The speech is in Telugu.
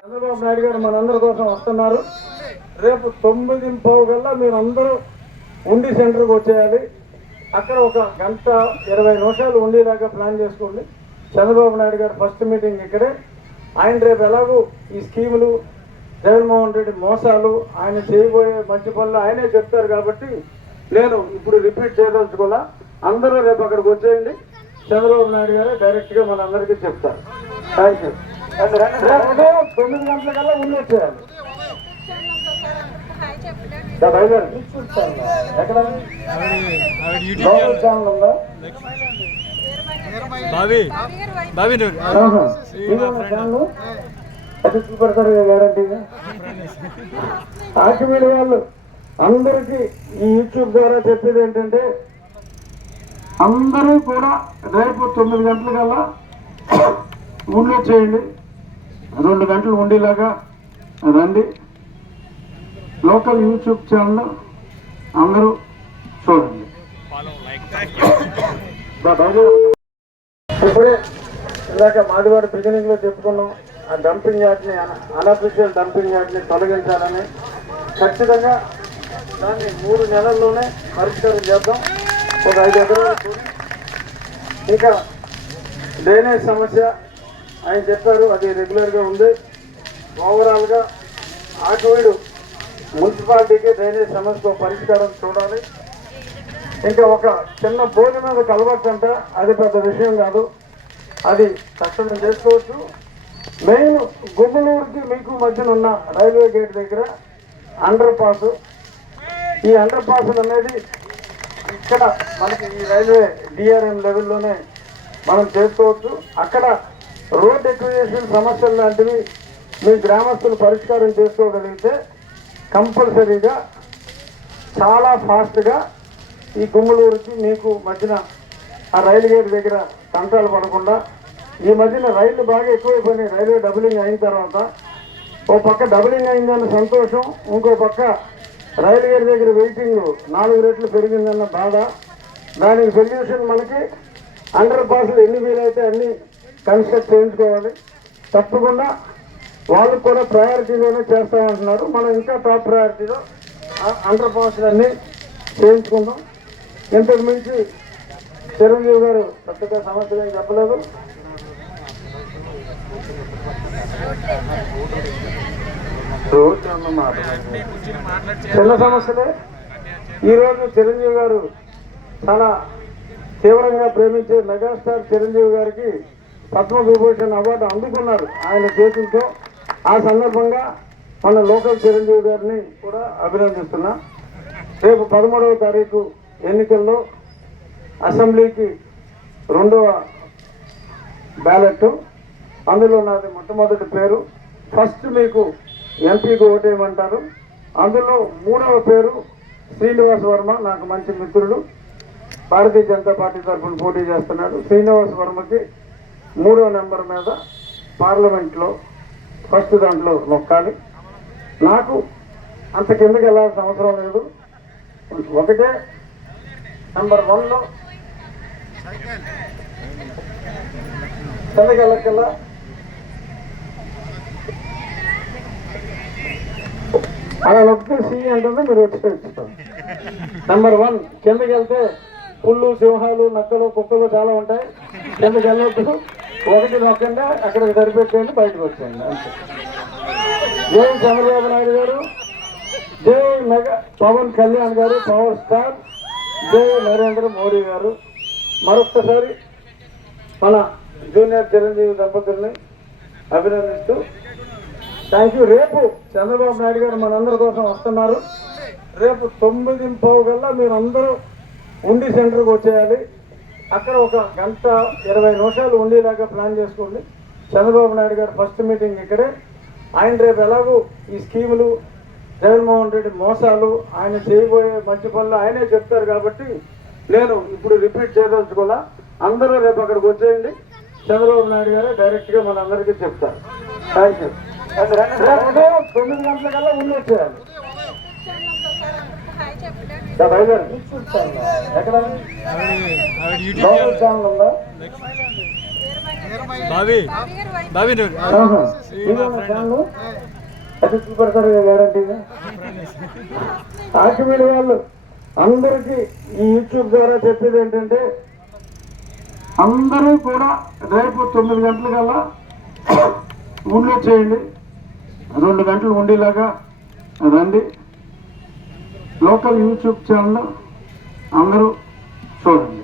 చంద్రబాబు నాయుడు గారు మనందరి కోసం వస్తున్నారు. రేపు తొమ్మిది పావు కల్లా మీరు అందరూ ఉండి సెంటర్కి వచ్చేయాలి. అక్కడ ఒక గంట ఇరవై నిమిషాలు ఉండేలాగా ప్లాన్ చేసుకోండి. చంద్రబాబు నాయుడు గారు ఫస్ట్ మీటింగ్ ఇక్కడే. ఆయన రేపు ఎలాగూ ఈ స్కీములు జగన్మోహన్ రెడ్డి మోసాలు ఆయన చేయబోయే మంచి పనులు ఆయనే చెప్తారు కాబట్టి నేను ఇప్పుడు రిపీట్ చేయదలుచుకోలే అందరూ రేపు అక్కడికి వచ్చేయండి. చంద్రబాబు నాయుడు గారు డైరెక్ట్గా మనందరికీ చెప్తారు. థ్యాంక్ యూ తొమ్మిది గంటల తొమ్మిది గంటలకల్లా ఉండి వచ్చేయాలి. ఎక్కడ ఛానల్ ఉందా ఛానల్ గ్యారంటీగా ఆకిమీడి వాళ్ళు అందరికీ ఈ యూట్యూబ్ ద్వారా చెప్పేది ఏంటంటే అందరూ కూడా రేపు తొమ్మిది గంటలకల్లా ఉండి చేయండి. రెండు గంటలు ఉండేలాగా రండి. లోకల్ యూట్యూబ్ ఛానల్ అందరూ చూడండి. ఇప్పుడే ఇందాక మాదివాడ బిగినింగ్లో చెప్పుకున్నాం ఆ డంపింగ్ యార్డ్ని అనఫిషియల్ డంపింగ్ యార్డ్ని తొలగించాలని. ఖచ్చితంగా దాన్ని మూడు నెలల్లోనే పరిష్కారం చేద్దాం. ఒక ఐదు ఎకరాలు ఇంకా డ్రైనేజ్ సమస్య ఆయన చెప్పారు అది రెగ్యులర్గా ఉంది. ఓవరాల్గా ఆకువీడు మున్సిపాలిటీకి డ్రైనేజ్ సమస్యకు పరిష్కారం చూడాలి. ఇంకా ఒక చిన్న బోధి మీద కలవచ్చంట అది పెద్ద విషయం కాదు. అది తక్షణం చేసుకోవచ్చు. మెయిన్ గుమ్మలూరుకి మీకు మధ్యన ఉన్న రైల్వే గేట్ దగ్గర అండర్ పాస్ ఈ అండర్ పాస్ అనేది ఇక్కడ మనకి ఈ రైల్వే డిఆర్ఎం లెవెల్లోనే మనం చేసుకోవచ్చు. అక్కడ రోడ్ ఎక్విజేషన్ సమస్యలు లాంటివి మీ గ్రామస్తులు పరిష్కారం చేసుకోగలిగితే కంపల్సరీగా చాలా ఫాస్ట్గా ఈ గుమ్మలూరుకి మీకు మధ్యన ఆ రైలు గేట్ దగ్గర తంటాలు పడకుండా ఈ మధ్యన రైళ్ళు బాగా ఎక్కువైపోయినాయి. రైల్వే డబులింగ్ అయిన తర్వాత ఓ పక్క డబులింగ్ అయిందన్న సంతోషం ఇంకో పక్క రైలు గేట్ దగ్గర వెయిటింగ్ నాలుగు రెట్లు పెరిగిందన్న బాధ. దానికి సొల్యూషన్ మనకి అండర్ పాస్లు ఎన్ని వీలైతే అన్ని కన్స్ట్రక్ట్ చేయించుకోవాలి. తప్పకుండా వాళ్ళు కూడా ప్రయారిటీలోనే చేస్తామంటున్నారు. మనం ఇంకా టాప్ ప్రయారిటీలో అండర్ పాస్లు చేయించుకుందాం. ఇంతకు మించి చిరంజీవి గారు పెద్దగా సమస్యలు ఏం చెప్పలేదు. అన్నమాట చిన్న సమస్యలే. ఈరోజు చిరంజీవి గారు చాలా తీవ్రంగా ప్రేమించే మెగాస్టార్ చిరంజీవి గారికి పద్మవిభూషణ్ అవార్డు అందుకున్నారు ఆయన చేతులతో. ఆ సందర్భంగా మన లోకల్ చిరంజీవి గారిని కూడా అభినందిస్తున్నా. రేపు పదమూడవ తారీఖు ఎన్నికల్లో అసెంబ్లీకి రెండవ బ్యాలెట్. అందులో నాది మొట్టమొదటి పేరు. ఫస్ట్ మీకు ఎంపీకి ఓటేయమంటారు. అందులో మూడవ పేరు శ్రీనివాస్ వర్మ నాకు మంచి మిత్రుడు. భారతీయ జనతా పార్టీ తరఫున పోటీ చేస్తున్నాడు. శ్రీనివాస్ వర్మకి మూడవ నెంబర్ మీద పార్లమెంట్లో ఫస్ట్ దాంట్లో నొక్కాలి. నాకు అంత కిందకి వెళ్ళాల్సిన అవసరం లేదు. ఒకటే. నెంబర్ వన్లో కిందకి వెళ్ళకల్లా అలా నొక్కితే సి అంటుంది మీరు వచ్చి నెంబర్ వన్ కిందకి వెళ్తే పుళ్ళు సింహాలు నక్కలు కుక్కలు చాలా ఉంటాయి. కిందకి వెళ్ళొద్దు. ఒకటి నొక్కండి అక్కడికి సరిపెట్టండి బయటకు వచ్చేయండి అంతే. జై చంద్రబాబు నాయుడు గారు జై మెగా పవన్ కళ్యాణ్ గారు పవర్ స్టార్ జై నరేంద్ర మోడీ గారు. మరొక్కసారి మన జూనియర్ చిరంజీవి దంపతుల్ని అభినందిస్తూ థ్యాంక్ యూ. రేపు చంద్రబాబు నాయుడు గారు మనందరి కోసం వస్తున్నారు. రేపు తొమ్మిది పావు కల్లా మీరు అందరూ ఉండి సెంటర్కి వచ్చేయాలి. అక్కడ ఒక గంట ఇరవై నిమిషాలు ఉండేలాగా ప్లాన్ చేసుకోండి. చంద్రబాబు నాయుడు గారు ఫస్ట్ మీటింగ్ ఇక్కడే. ఆయన రేపు ఎలాగూ ఈ స్కీములు జగన్మోహన్ రెడ్డి మోసాలు ఆయన చేయబోయే మంచి పనులు ఆయనే చెప్తారు కాబట్టి నేను ఇప్పుడు రిపీట్ చేయదలుచుకోవాలా? అందరూ రేపు అక్కడికి వచ్చేయండి. చంద్రబాబు నాయుడు గారు డైరెక్ట్గా మనందరికీ చెప్తారు. థ్యాంక్ యూ తొమ్మిది గంటలకల్లా ముందు వచ్చేయాలి. ఎక్కడ? ఛానల్ ఉందా? ఛానల్? గ్యారంటీగా వాళ్ళు అందరికీ ఈ యూట్యూబ్ ద్వారా చెప్పేది ఏంటంటే అందరూ కూడా రేపు తొమ్మిది గంటలకల్లా ఊళ్ళో చేయండి రెండు గంటలు ఉండేలాగా రండి. లోకల్ యూట్యూబ్ ఛానల్ అందరూ చూడండి.